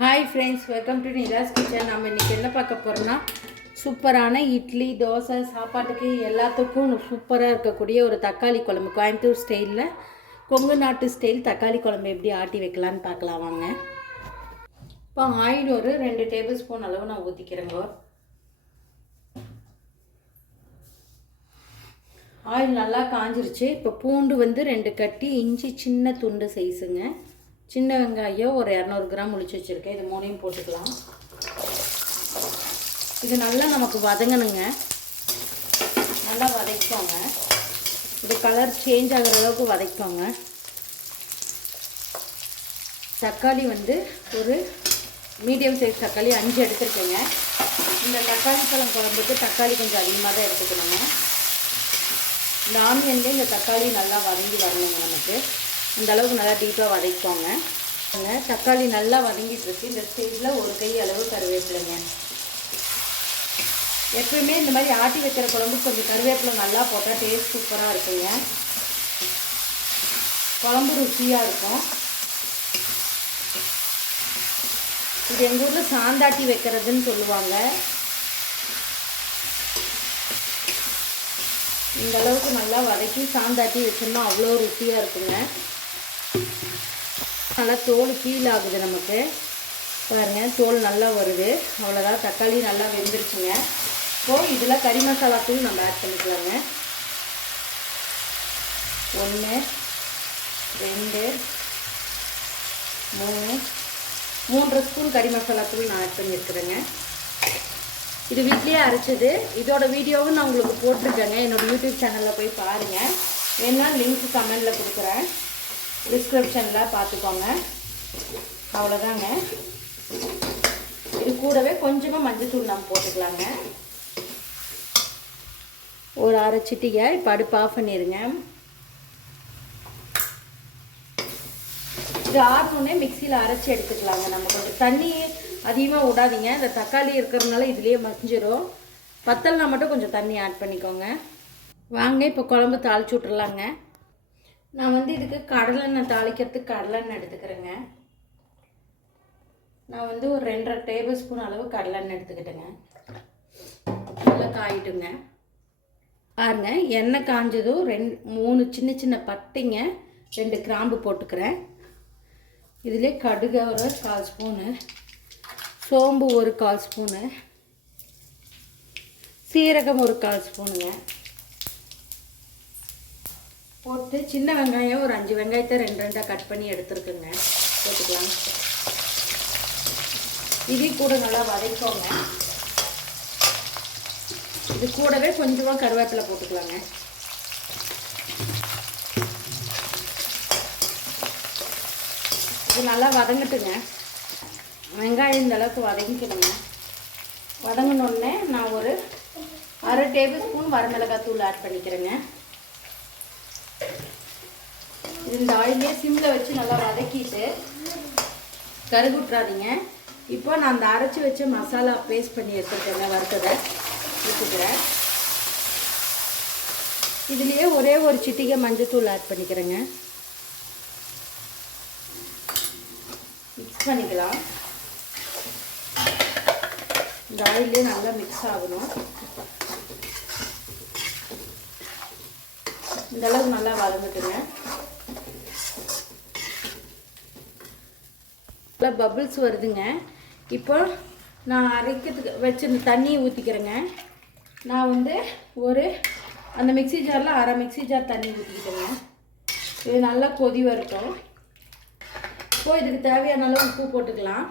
Hi friends, welcome to Nila's kitchen. நம்ம இன்றைக்கி என்ன பார்க்க போகிறோம்னா, சூப்பரான இட்லி, தோசை, சாப்பாட்டுக்கு எல்லாத்துக்கும் சூப்பராக இருக்கக்கூடிய ஒரு தக்காளி குழம்பு, கோயம்புத்தூர் ஸ்டைலில், கொங்கு நாட்டு ஸ்டைல் தக்காளி குழம்பு எப்படி ஆட்டி வைக்கலான்னு பார்க்கலாம் வாங்க. இப்போ ஆயில் ஒரு 2 டேபிள் ஸ்பூன் அளவு நான் ஊற்றிக்கிறேங்க. ஆயில் நல்லா காஞ்சிருச்சு. இப்போ பூண்டு வந்து 2 கட்டி, இஞ்சி சின்ன துண்டு சைஸுங்க, சின்ன வெங்காயம் ஒரு 200 கிராம் ஒழிச்சு வச்சுருக்கேன். இது மூணையும் போட்டுக்கலாம். இது நல்லா நமக்கு வதங்கணுங்க, நல்லா வதக்கிக்கோங்க. இது கலர் சேஞ்ச் ஆகிற அளவுக்கு வதக்கிக்கோங்க. தக்காளி வந்து ஒரு மீடியம் சைஸ் தக்காளி 5 எடுத்துருக்கேங்க. இந்த தக்காளி பழம் குழம்புக்கு தக்காளி கொஞ்சம் அதிகமாக தான் எடுத்துக்கணுங்க. இந்த ஆனியன்லேயே இந்த தக்காளி நல்லா வதங்கி வரணுங்க. நமக்கு இந்த அளவுக்கு நல்லா டீப்பாக வதக்கிக்கோங்க. தக்காளி நல்லா வதங்கிட்டு இருக்கு. இந்த ஸ்டேஜில் ஒரு கை அளவு கருவேப்பிலைங்க. எப்பவுமே இந்த மாதிரி ஆட்டி வைக்கிற குழம்பு கொஞ்சம் கருவேப்பிலை நல்லா போட்டால் டேஸ்ட் சூப்பராக இருக்குங்க. குழம்பு ருசியாக இருக்கும். இது எங்கள் ஊரில் சாந்தாட்டி வைக்கிறதுன்னு சொல்லுவாங்க. இந்த அளவுக்கு நல்லா வதக்கி சாந்தாட்டி வச்சோம்னா அவ்வளோ ருசியாக இருக்குங்க. நல்லா தோல் கீழே ஆகுது நமக்கு. பாருங்கள், தோல் நல்லா வருது. அவ்வளோதான், தக்காளி நல்லா வெந்துருச்சுங்க. இப்போது இதில் கறி மசாலா தூள் நம்ம ஆட் பண்ணிக்கலாங்க. 1 2 3 3 ஸ்பூன் கறி மசாலா தூள் நான் ஆட் பண்ணியிருக்கிறேங்க. இது வீட்லேயே அரைச்சது. இதோட வீடியோவும் நான் உங்களுக்கு போட்டிருக்கேங்க. என்னோடய யூடியூப் சேனலில் போய் பாருங்கள். வேணா லிங்க் கமெண்டில் கொடுக்குறேன், டிஸ்கிரிப்ஷனில் பார்த்துக்கோங்க. அவ்வளோதாங்க. இது கூடவே கொஞ்சமாக மஞ்சள்தூள் நம்ம போட்டுக்கலாங்க, ஒரு அரை சிட்டிகை. இப்போ அடுப்பு ஆஃப் பண்ணிடுங்க. இது ஆறணுன்னே மிக்சியில் அரைச்சி எடுத்துக்கலாங்க. நம்ம கொஞ்சம் தண்ணி அதிகமாக விடாதீங்க, இந்த தக்காளி இருக்கிறதுனால இதுலேயே மஞ்சிரும். பத்தல்னா மட்டும் கொஞ்சம் தண்ணி ஆட் பண்ணிக்கோங்க. வாங்க இப்போ குழம்பு தாளிச்சு விட்றலாங்க. நான் வந்து இதுக்கு கடலெண்ணெய் தாளிக்கிறதுக்கு கடலெண்ணெய் எடுத்துக்கிறேங்க. நான் வந்து ஒரு 2.5 டேபிள் ஸ்பூன் அளவு கடலெண்ணெய் எடுத்துக்கிட்டேங்க. நல்லா காயிட்டுங்க. பாருங்க, எண்ணெய் காஞ்சதும் 3 சின்ன சின்ன பட்டைங்க, 2 கிராம்பு போட்டுக்கிறேன். இதிலே கடுகு ஒரு 1/4 ஸ்பூனு, சோம்பு ஒரு 1/4 ஸ்பூனு, சீரகம் ஒரு 1/4 ஸ்பூனுங்க போட்டு, சின்ன வெங்காயம் ஒரு 5 வெங்காயத்தை 2 கட் பண்ணி எடுத்துருக்குங்க, போட்டுக்கலாம். இது கூட நல்லா வதக்கோங்க. இது கூடவே கொஞ்சமாக கருவேப்பிலை போட்டுக்கலாங்க. இது நல்லா வதங்கட்டுங்க. வெங்காயம் இந்த அளவுக்கு வதங்கிக்கணுங்க. வதங்கினோடனே நான் ஒரு அரை டேபிள் ஸ்பூன் வரமிளகாய் தூள் ஆட் பண்ணிக்கிறேங்க. இந்த ஆயிலே சிம்மில் வச்சு நல்லா வதக்கிட்டு கருகுட்றாதீங்க. இப்போ நான் அந்த அரைச்சி வச்ச மசாலா பேஸ்ட் பண்ணி எடுத்துருக்கேங்க, வறுத்ததை ஊற்றிக்கிறேன். இதுலேயே ஒரே ஒரு சிட்டிகை மஞ்சள்தூள் ஆட் பண்ணிக்கிறேங்க. மிக்ஸ் பண்ணிக்கலாம். இந்த ஆயிலே நல்லா மிக்ஸ் ஆகணும். இந்த அளவுக்கு நல்லா வதங்கட்டுங்க. நல்லா பபிள்ஸ் வருதுங்க. இப்போ நான் அரைக்கிறதுக்கு வச்சு தண்ணியை ஊற்றிக்கிறேங்க. நான் வந்து ஒரு அந்த மிக்ஸி ஜாரில் அரை மிக்ஸி ஜார் தண்ணி ஊற்றிக்கிட்டேங்க. இது நல்லா கொதி வரட்டும். இப்போ இதுக்கு தேவையான அளவு உப்பு போட்டுக்கலாம்.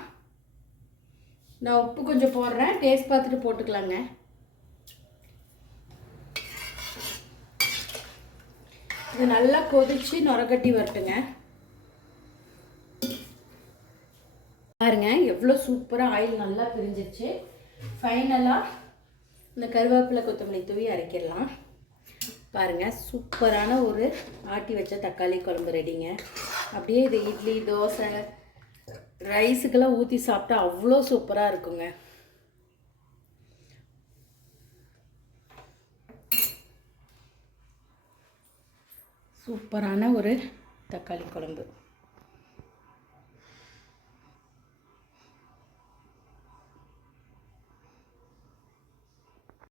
நான் உப்பு கொஞ்சம் போடுறேன், டேஸ்ட் பார்த்துட்டு போட்டுக்கலாங்க. இது நல்லா கொதிச்சு நுரக்கட்டி வரட்டுங்க. பாருங்க, எவ்வளோ சூப்பராக ஆயில் நல்லா பிரிஞ்சிருச்சு. ஃபைனலாக இந்த கருவேப்பிலை கொத்தமல்லி தூவி அரைக்கிடலாம். பாருங்கள், சூப்பரான ஒரு ஆட்டி வச்ச தக்காளி குழம்பு ரெடிங்க. அப்படியே இது இட்லி, தோசை, ரைஸுக்கெல்லாம் ஊற்றி சாப்பிட்டா அவ்வளோ சூப்பராக இருக்குங்க. சூப்பரான ஒரு தக்காளி குழம்பு.